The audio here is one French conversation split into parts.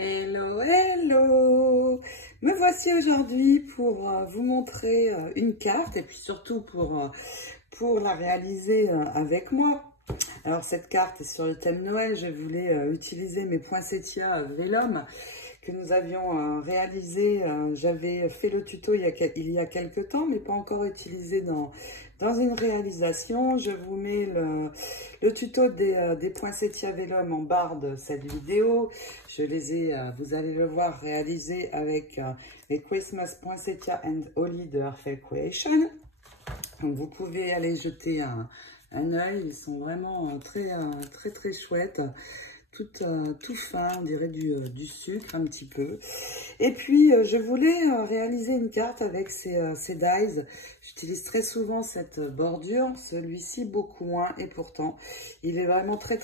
Hello, hello! Me voici aujourd'hui pour vous montrer une carte et puis surtout pour la réaliser avec moi. Alors cette carte est sur le thème Noël. Je voulais utiliser mes poinsettias Vellum que nous avions réalisé. J'avais fait le tuto il y a quelques temps, mais pas encore utilisé dans une réalisation. Je vous mets le tuto des poinsettias Vellum en barre de cette vidéo. Je les ai, vous allez le voir, réalisés avec les Christmas Poinsettia and Holly de Earthfell Creation. Donc vous pouvez aller jeter un œil. Ils sont vraiment très chouettes. Tout fin, on dirait du sucre un petit peu. Et puis, je voulais réaliser une carte avec ces dies. J'utilise très souvent cette bordure, celui-ci beaucoup moins, et pourtant, il est vraiment très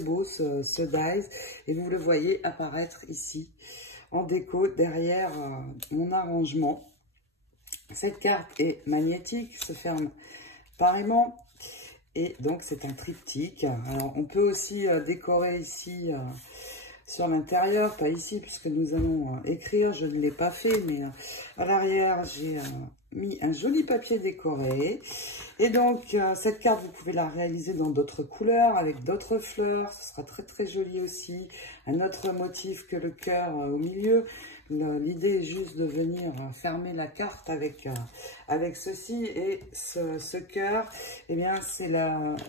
beau, ce dies. Et vous le voyez apparaître ici, en déco, derrière mon arrangement. Cette carte est magnétique, se ferme par aimant. Et donc, c'est un triptyque. Alors, on peut aussi décorer ici sur l'intérieur, pas ici, puisque nous allons écrire. Je ne l'ai pas fait, mais à l'arrière, j'ai mis un joli papier décoré. Et donc, cette carte, vous pouvez la réaliser dans d'autres couleurs, avec d'autres fleurs. Ce sera très joli aussi. Un autre motif que le cœur au milieu. L'idée est juste de venir fermer la carte avec ceci et ce cœur. Eh bien, c'est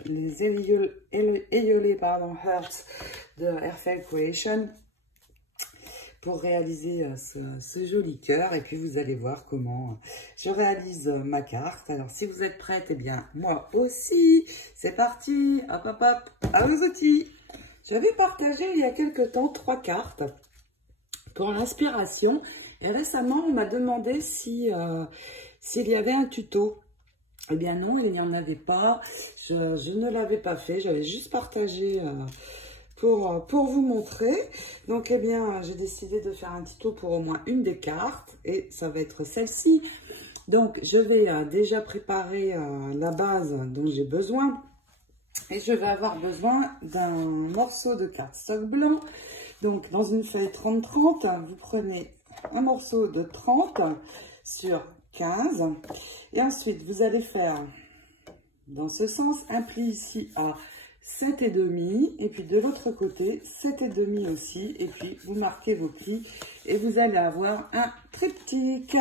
les Aeolé Hearts de Earthfell Creation pour réaliser ce joli cœur. Et puis, vous allez voir comment je réalise ma carte. Alors, si vous êtes prête, eh bien, moi aussi. C'est parti. Hop, hop, hop. À vos outils. J'avais partagé il y a quelque temps 3 cartes pour l'inspiration, et récemment on m'a demandé s'il y avait un tuto. Eh bien non, il n'y en avait pas, je ne l'avais pas fait, j'avais juste partagé pour vous montrer. Donc eh bien j'ai décidé de faire un tuto pour au moins une des cartes, et ça va être celle-ci. Donc je vais déjà préparer la base dont j'ai besoin, et je vais avoir besoin d'un morceau de cardstock blanc. Donc, dans une feuille 30-30, vous prenez un morceau de 30 sur 15. Et ensuite, vous allez faire, dans ce sens, un pli ici à 7,5. Et puis, de l'autre côté, 7,5 aussi. Et puis, vous marquez vos plis et vous allez avoir un triptyque.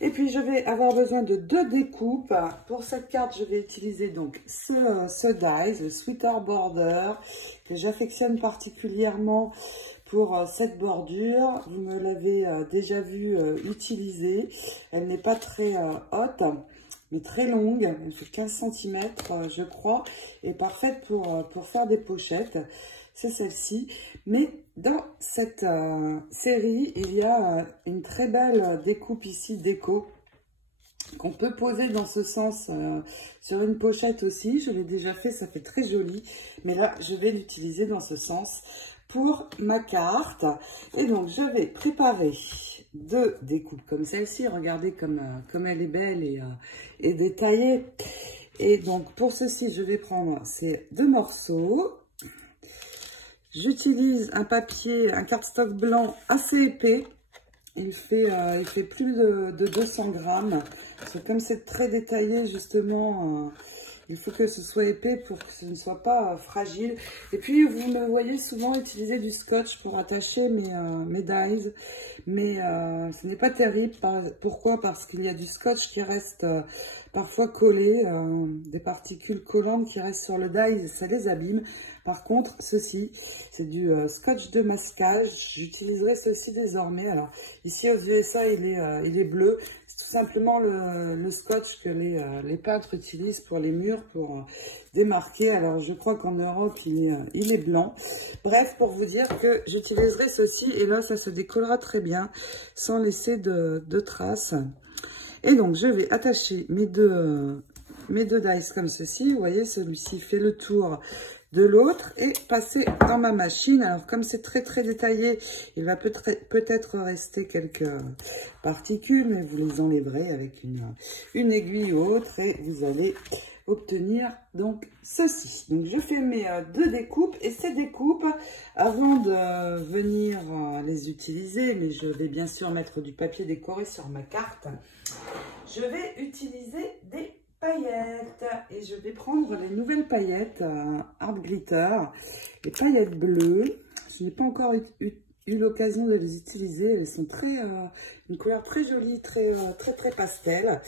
Et puis, je vais avoir besoin de 2 découpes. Pour cette carte, je vais utiliser donc ce dies, le Sweeter Border, que j'affectionne particulièrement pour cette bordure. Vous me l'avez déjà vu utiliser. Elle n'est pas très haute, mais très longue. Elle fait 15 cm, je crois, et parfaite pour faire des pochettes. C'est celle-ci. Mais dans cette série, il y a une très belle découpe ici, déco, qu'on peut poser dans ce sens sur une pochette aussi. Je l'ai déjà fait, ça fait très joli. Mais là, je vais l'utiliser dans ce sens pour ma carte. Et donc, je vais préparer 2 découpes comme celle-ci. Regardez comme elle est belle et détaillée. Et donc, pour ceci, je vais prendre ces 2 morceaux. J'utilise un papier, un cardstock blanc assez épais. Il fait plus de 200 grammes. Parce que comme c'est très détaillé, justement, il faut que ce soit épais pour que ce ne soit pas fragile. Et puis, vous me voyez souvent utiliser du scotch pour attacher mes dies. Mais ce n'est pas terrible. Pourquoi? Parce qu'il y a du scotch qui reste parfois collé, des particules collantes qui restent sur le die, ça les abîme. Par contre, ceci, c'est du scotch de masquage. J'utiliserai ceci désormais. Alors, ici aux USA, il est bleu. C'est tout simplement le scotch que les peintres utilisent pour les murs, pour démarquer. Alors, je crois qu'en Europe, il est blanc. Bref, pour vous dire que j'utiliserai ceci. Et là, ça se décollera très bien, sans laisser de traces. Et donc, je vais attacher mes deux dies comme ceci. Vous voyez, celui-ci fait le tour de l'autre et passer dans ma machine. Alors, comme c'est très détaillé, il va peut-être rester quelques particules, mais vous les enlèverez avec une aiguille ou autre et vous allez obtenir donc ceci. Donc je fais mes deux découpes, et ces découpes, avant de venir les utiliser, mais je vais bien sûr mettre du papier décoré sur ma carte, je vais utiliser des paillettes, et je vais prendre les nouvelles paillettes Art Glitter, les paillettes bleues. Je n'ai pas encore eu l'occasion de les utiliser. Elles sont une couleur très jolie, très pastel.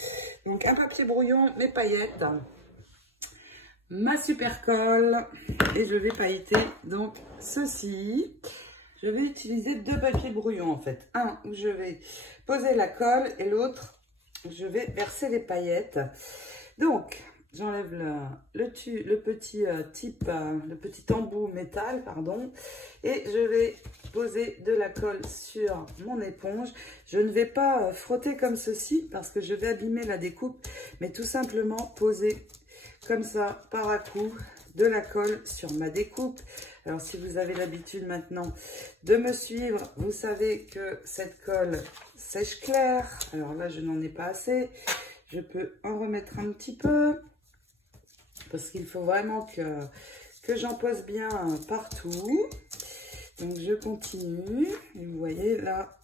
Donc un papier brouillon, mes paillettes, ma super colle, et je vais pailleter donc ceci. Je vais utiliser deux papiers brouillons en fait, un où je vais poser la colle et l'autre je vais verser les paillettes. Donc j'enlève le petit le petit embout métal, pardon, et je vais poser de la colle sur mon éponge. Je ne vais pas frotter comme ceci parce que je vais abîmer la découpe, mais tout simplement poser comme ça par à-coups de la colle sur ma découpe. Alors si vous avez l'habitude maintenant de me suivre, vous savez que cette colle sèche clair. Alors là je n'en ai pas assez, je peux en remettre un petit peu parce qu'il faut vraiment que j'en pose bien partout. Donc je continue, et vous voyez là,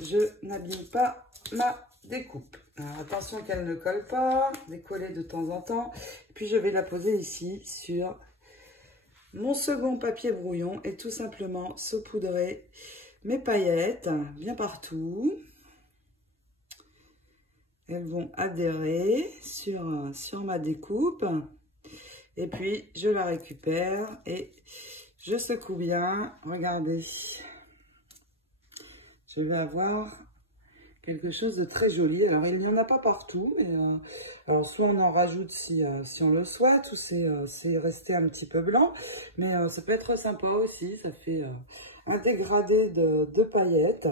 je n'abîme pas ma découpe. Alors, attention qu'elle ne colle pas, décoller de temps en temps. Et puis je vais la poser ici sur mon second papier brouillon et tout simplement saupoudrer mes paillettes bien partout. Elles vont adhérer sur ma découpe. Et puis je la récupère et je secoue bien. Regardez, je vais avoir quelque chose de très joli. Alors il n'y en a pas partout, mais alors soit on en rajoute si on le souhaite, ou c'est resté un petit peu blanc, mais ça peut être sympa aussi. Ça fait un dégradé de paillettes.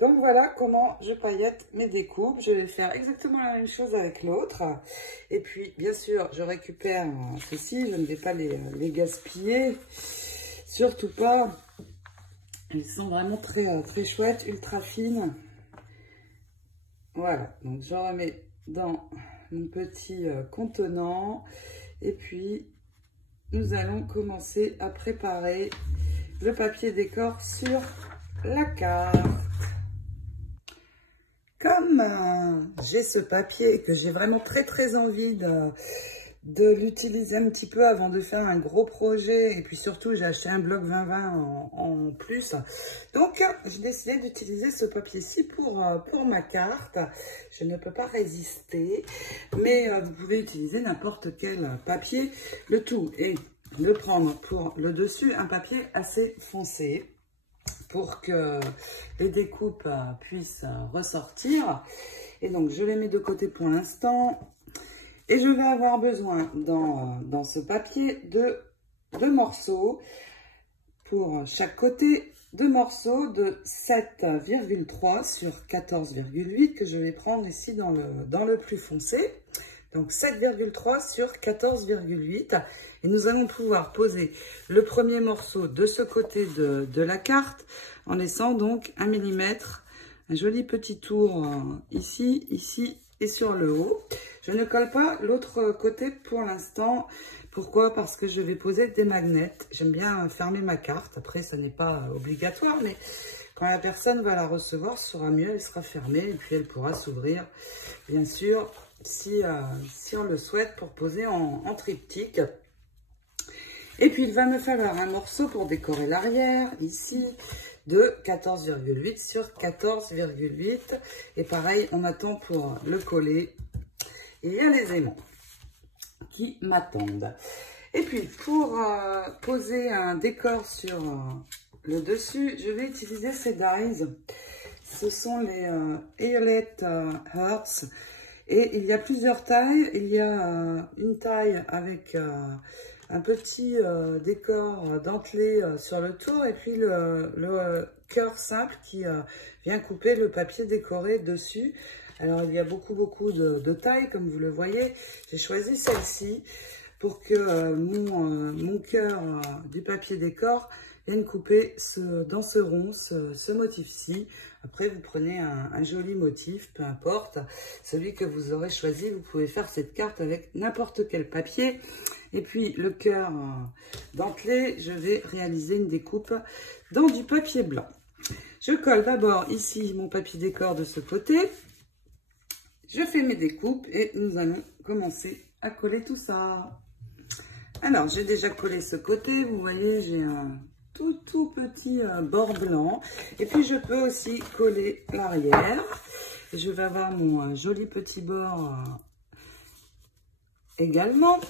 Donc voilà comment je paillette mes découpes. Je vais faire exactement la même chose avec l'autre. Et puis bien sûr je récupère ceci, je ne vais pas les gaspiller, surtout pas. Ils sont vraiment très chouettes, ultra fines. Voilà, donc je remets dans mon petit contenant, et puis nous allons commencer à préparer le papier décor sur la carte. Comme j'ai ce papier et que j'ai vraiment très envie de l'utiliser un petit peu avant de faire un gros projet, et puis surtout j'ai acheté un bloc 20-20 en plus, donc j'ai décidé d'utiliser ce papier-ci pour ma carte. Je ne peux pas résister, mais vous pouvez utiliser n'importe quel papier. Le tout est de prendre pour le dessus un papier assez foncé pour que les découpes puissent ressortir. Et donc je les mets de côté pour l'instant. Et je vais avoir besoin dans ce papier de 2 morceaux pour chaque côté, 2 morceaux de 7,3 sur 14,8 que je vais prendre ici dans le plus foncé. Donc 7,3 sur 14,8. Et nous allons pouvoir poser le premier morceau de ce côté de la carte en laissant donc 1 mm, un joli petit tour ici, ici et sur le haut. Je ne colle pas l'autre côté pour l'instant. Pourquoi? Parce que je vais poser des magnets. J'aime bien fermer ma carte. Après, ça n'est pas obligatoire, mais quand la personne va la recevoir, ce sera mieux. Elle sera fermée et puis elle pourra s'ouvrir, bien sûr, si on le souhaite, pour poser en triptyque. Et puis, il va me falloir un morceau pour décorer l'arrière, ici, de 14,8 sur 14,8. Et pareil, on attend pour le coller. Et il y a les aimants qui m'attendent. Et puis, pour poser un décor sur le dessus, je vais utiliser ces dies. Ce sont les Earlet Hearts. Et il y a plusieurs tailles. Il y a une taille avec un petit décor dentelé sur le tour. Et puis le cœur simple qui vient couper le papier décoré dessus. Alors, il y a beaucoup de tailles, comme vous le voyez. J'ai choisi celle-ci pour que mon cœur du papier décor vienne couper dans ce rond, ce motif-ci. Après, vous prenez un joli motif, peu importe, celui que vous aurez choisi. Vous pouvez faire cette carte avec n'importe quel papier. Et puis, le cœur dentelé, je vais réaliser une découpe dans du papier blanc. Je colle d'abord ici mon papier décor de ce côté. Je fais mes découpes et nous allons commencer à coller tout ça. Alors, j'ai déjà collé ce côté. Vous voyez, j'ai un tout petit bord blanc. Et puis, je peux aussi coller l'arrière. Je vais avoir mon joli petit bord également.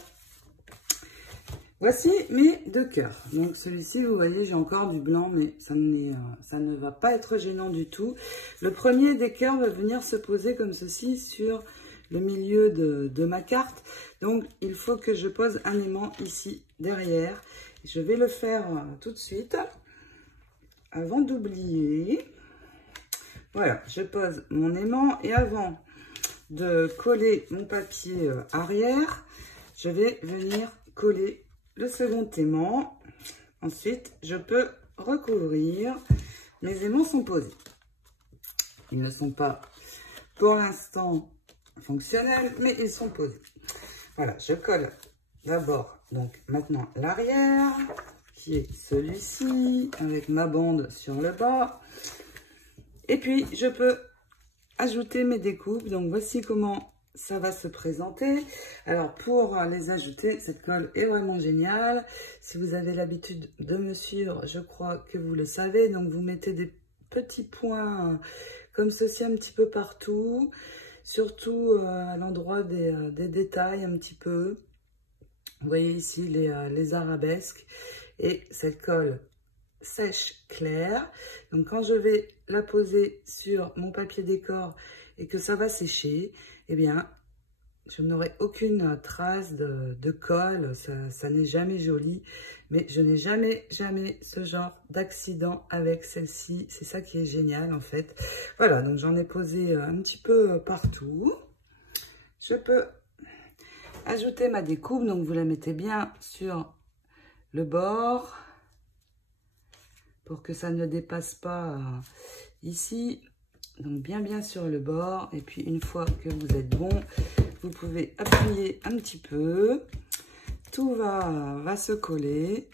Voici mes deux cœurs. Donc, celui-ci, vous voyez, j'ai encore du blanc, mais ça ne va pas être gênant du tout. Le premier des cœurs va venir se poser comme ceci sur le milieu de ma carte. Donc, il faut que je pose un aimant ici derrière. Je vais le faire tout de suite avant d'oublier. Voilà, je pose mon aimant et avant de coller mon papier arrière, je vais venir coller le second aimant. Ensuite, je peux recouvrir. Mes aimants sont posés. Ils ne sont pas pour l'instant fonctionnels, mais ils sont posés. Voilà, je colle d'abord donc maintenant l'arrière, qui est celui-ci, avec ma bande sur le bas. Et puis, je peux ajouter mes découpes. Donc, voici comment ça va se présenter. Alors, pour les ajouter, cette colle est vraiment géniale. Si vous avez l'habitude de me suivre, je crois que vous le savez. Donc, vous mettez des petits points comme ceci un petit peu partout. Surtout à l'endroit des détails un petit peu. Vous voyez ici les arabesques. Et cette colle sèche claire. Donc, quand je vais la poser sur mon papier décor et que ça va sécher, eh bien, je n'aurai aucune trace de colle. Ça n'est jamais joli, mais je n'ai jamais ce genre d'accident avec celle-ci. C'est ça qui est génial, en fait. Voilà, donc j'en ai posé un petit peu partout. Je peux ajouter ma découpe, donc vous la mettez bien sur le bord pour que ça ne dépasse pas ici. Donc bien sur le bord. Et puis une fois que vous êtes bon, vous pouvez appuyer un petit peu. Tout va se coller.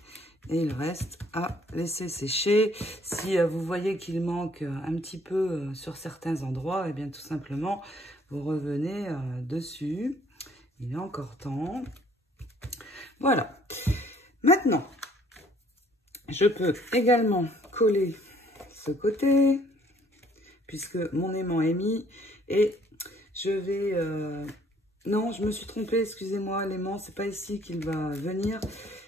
Et il reste à laisser sécher. Si vous voyez qu'il manque un petit peu sur certains endroits, et bien tout simplement, vous revenez dessus. Il est encore temps. Voilà. Maintenant, je peux également coller ce côté, puisque mon aimant est mis. Et je vais... non, je me suis trompée, excusez-moi, l'aimant, c'est pas ici qu'il va venir.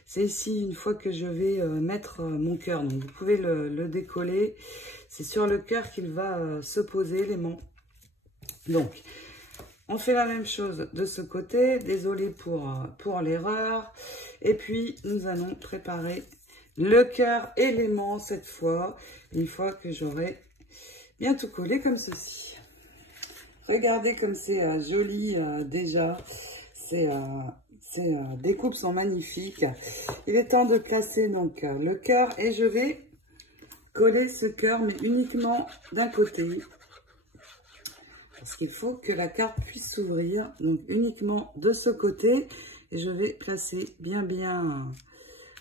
C'est ici, une fois que je vais mettre mon cœur. Donc, vous pouvez le décoller. C'est sur le cœur qu'il va se poser, l'aimant. Donc, on fait la même chose de ce côté. Désolée pour l'erreur. Et puis, nous allons préparer le cœur et l'aimant cette fois. Une fois que j'aurai bien tout collé comme ceci. Regardez comme c'est joli déjà. Ces découpes sont magnifiques. Il est temps de placer donc le cœur et je vais coller ce cœur, mais uniquement d'un côté. Parce qu'il faut que la carte puisse s'ouvrir, donc uniquement de ce côté. Et je vais placer bien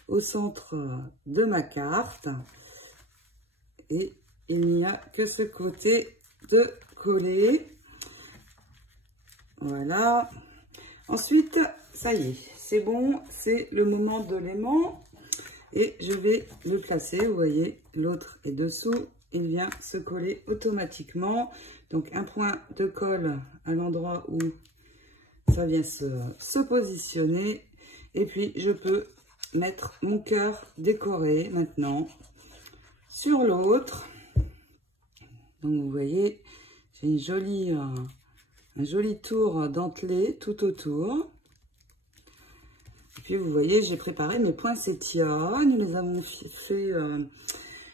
au centre de ma carte. Et il n'y a que ce côté de coller. Voilà. Ensuite, ça y est, c'est bon, c'est le moment de l'aimant. Et je vais le placer, vous voyez, l'autre est dessous. Il vient se coller automatiquement. Donc, un point de colle à l'endroit où ça vient se positionner. Et puis, je peux mettre mon cœur décoré maintenant sur l'autre. Donc, vous voyez, j'ai une jolie, un joli tour dentelé tout autour. Et puis, vous voyez, j'ai préparé mes poinsettias. Nous les avons fait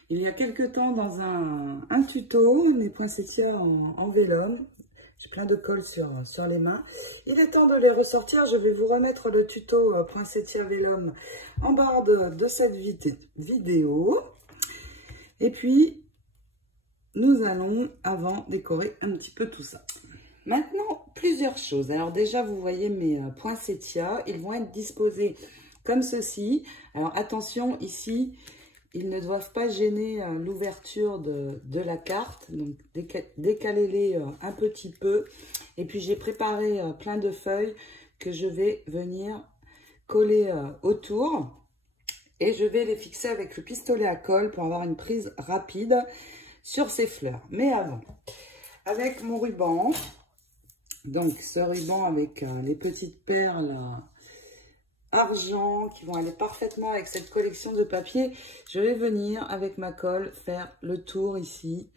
il y a quelques temps dans un tuto, mes poinsettias en vélum. J'ai plein de colle sur les mains. Il est temps de les ressortir. Je vais vous remettre le tuto Poinsettia Vellum en barre de cette vidéo. Et puis, nous allons avant décorer un petit peu tout ça. Maintenant, plusieurs choses. Alors déjà, vous voyez mes poinsettias. Ils vont être disposés comme ceci. Alors attention, ici, ils ne doivent pas gêner l'ouverture de la carte. Donc décalez-les un petit peu. Et puis j'ai préparé plein de feuilles que je vais venir coller autour. Et je vais les fixer avec le pistolet à colle pour avoir une prise rapide sur ces fleurs. Mais avant, avec mon ruban, donc ce ruban avec les petites perles argent qui vont aller parfaitement avec cette collection de papier, je vais venir avec ma colle faire le tour ici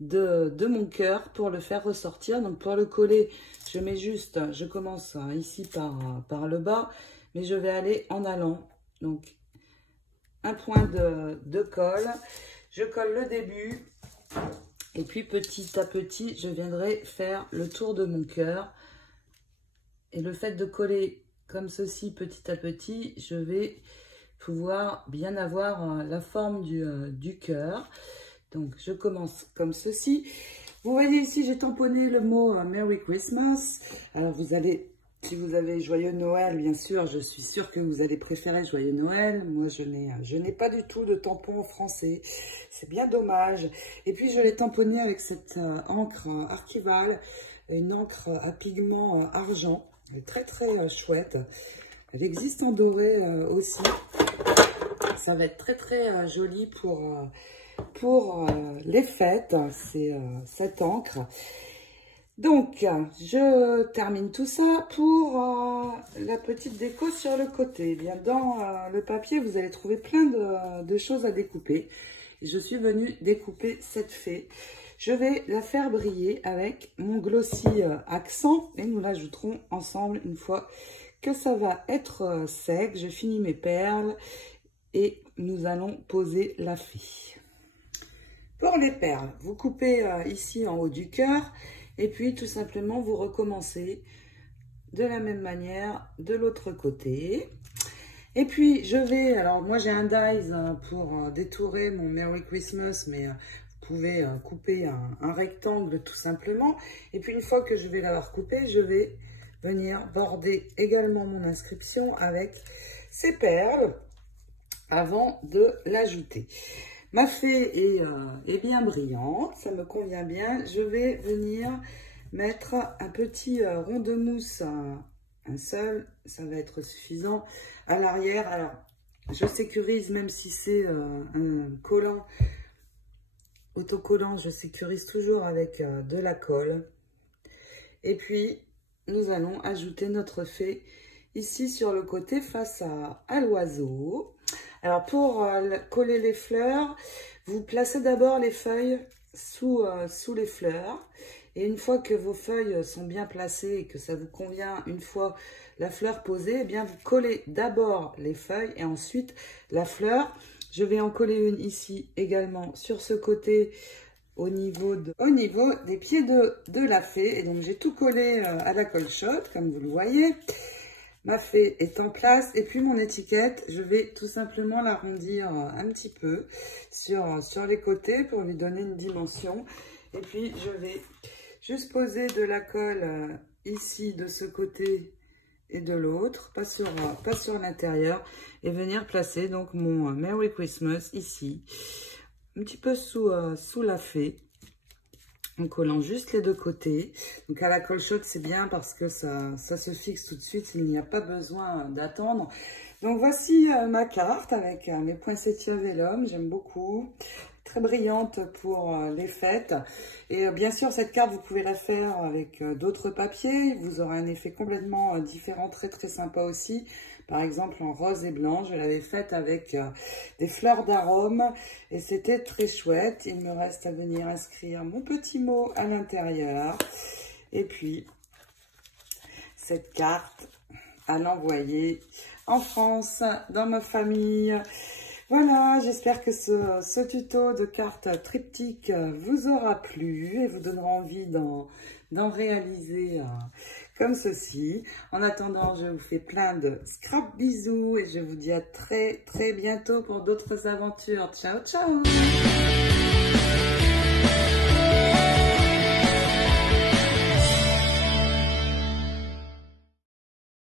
de mon cœur pour le faire ressortir. Donc pour le coller, je commence ici par le bas, mais je vais aller en allant. Donc un point de colle, je colle le début et puis petit à petit je viendrai faire le tour de mon cœur. Et le fait de coller comme ceci petit à petit, je vais pouvoir bien avoir la forme du cœur. Donc je commence comme ceci. Vous voyez ici, j'ai tamponné le mot Merry Christmas. Alors vous allez, si vous avez Joyeux Noël, bien sûr, je suis sûre que vous allez préférer Joyeux Noël. Moi, je n'ai pas du tout de tampon en français. C'est bien dommage. Et puis, je l'ai tamponné avec cette encre Archival, une encre à pigment argent. Elle est très, très chouette. Elle existe en doré aussi. Ça va être très, très joli pour les fêtes. C'est cette encre. Donc, je termine tout ça pour la petite déco sur le côté. Eh bien, dans le papier, vous allez trouver plein de choses à découper. Je suis venue découper cette fée. Je vais la faire briller avec mon glossy accent et nous l'ajouterons ensemble une fois que ça va être sec. Je finis mes perles et nous allons poser la fée. Pour les perles, vous coupez ici en haut du cœur. Et puis, tout simplement, vous recommencez de la même manière de l'autre côté. Et puis, je vais... Alors, moi, j'ai un dies pour détourer mon Merry Christmas, mais vous pouvez couper un rectangle tout simplement. Et puis, une fois que je vais l'avoir coupé, je vais venir border également mon inscription avec ces perles avant de l'ajouter. Ma fée est bien brillante, ça me convient bien. Je vais venir mettre un petit rond de mousse, un seul, ça va être suffisant, à l'arrière. Alors, je sécurise, même si c'est un collant, autocollant, je sécurise toujours avec de la colle. Et puis, nous allons ajouter notre fée ici sur le côté face à l'oiseau. Alors, pour coller les fleurs, vous placez d'abord les feuilles sous les fleurs. Et une fois que vos feuilles sont bien placées et que ça vous convient, une fois la fleur posée, eh bien, vous collez d'abord les feuilles et ensuite la fleur. Je vais en coller une ici également sur ce côté au niveau des pieds de la fée. Et donc, j'ai tout collé à la colle shot, comme vous le voyez. Ma fée est en place et puis mon étiquette, je vais tout simplement l'arrondir un petit peu sur les côtés pour lui donner une dimension. Et puis je vais juste poser de la colle ici de ce côté et de l'autre, pas sur l'intérieur, et venir placer donc mon Merry Christmas ici, un petit peu sous la fée. En collant juste les deux côtés. Donc à la colle shot, c'est bien parce que ça se fixe tout de suite, il n'y a pas besoin d'attendre. Donc voici ma carte avec mes poinsettias Vellum, j'aime beaucoup. Très brillante pour les fêtes. Et bien sûr, cette carte, vous pouvez la faire avec d'autres papiers. Vous aurez un effet complètement différent, très très sympa aussi. Par exemple, en rose et blanc, je l'avais faite avec des fleurs d'arôme et c'était très chouette. Il me reste à venir inscrire mon petit mot à l'intérieur. Et puis, cette carte à l'envoyer en France, dans ma famille. Voilà, j'espère que ce tuto de cartes triptyques vous aura plu et vous donnera envie d'en réaliser comme ceci. En attendant, je vous fais plein de scrap bisous et je vous dis à très bientôt pour d'autres aventures. Ciao, ciao!